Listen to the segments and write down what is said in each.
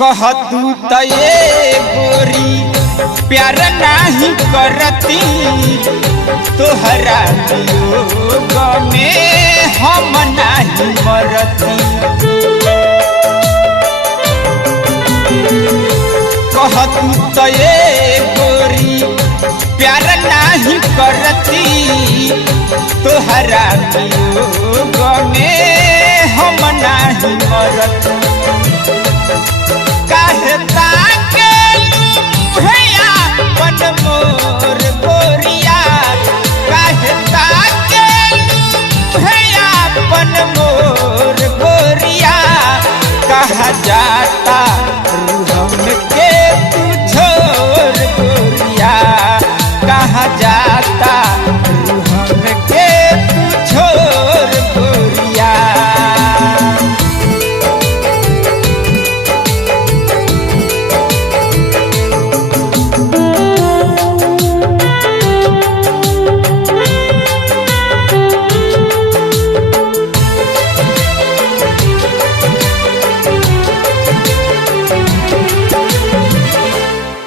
कहतू त ये गोरी प्यार नहीं करती तोहरा वियोग में हम नहीं मरती। कहतू त ये गोरी प्यार नहीं करती तोहरा वियोग में हम नहीं मरती। कहता के भैया पन मोर गोरिया कहता के भैया पन मोर गोरिया कहा जाता रूहम के तू छोर गोरिया कहा जाता रूहम के तू छोर गोरिया।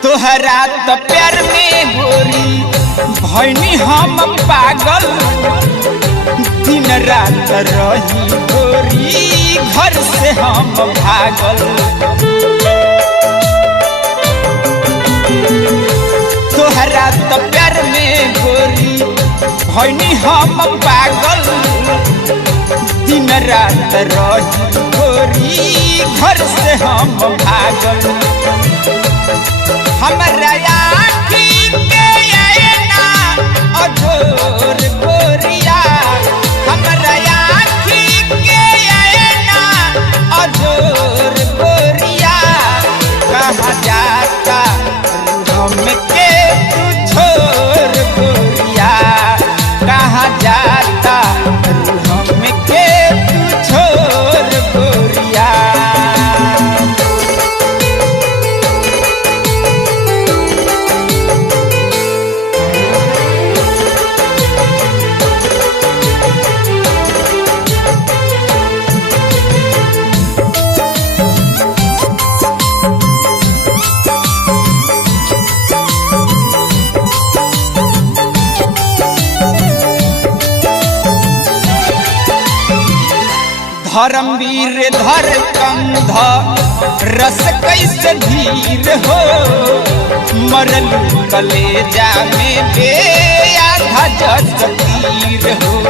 तोहरा तो प्यार में गोरी भैनी हम पागल दिन रात रही गोरी घर से हम भागल। तोहरा तो प्यार में गोरी भैनी हम पागल दिन रात रही गोरी घर से हम भागल। हमरा आँखी के ऐना अधूर गोरिया हमरा आँखी के ऐना अधूर गोरिया कहा जाता हम के तू छोर गोरिया कहा जाता हम के तू छोर गोरिया। धर्मवीर धर कंध रस कैसे धीर हो मरलू कलेजा में बे आधा जस तीर हो।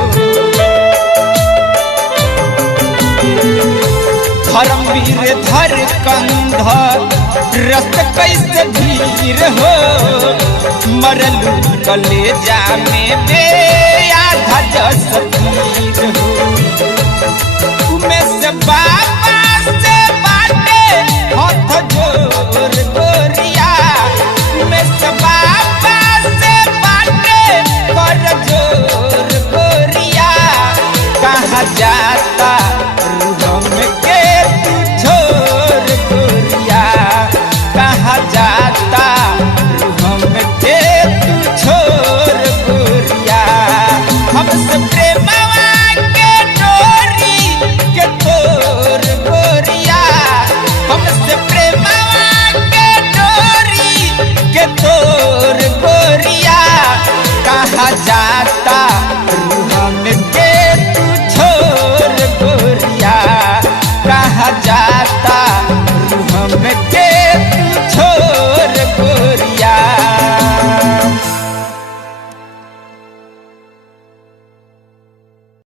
धर्मवीर धर कंध रस कैसे धीर हो मरलू कलेजा में बे आधा जस तीर हो। बाबा से बाटे हाथ जोर गोरिया में बाबा से बाटे कर जोर गोरिया कहा जाता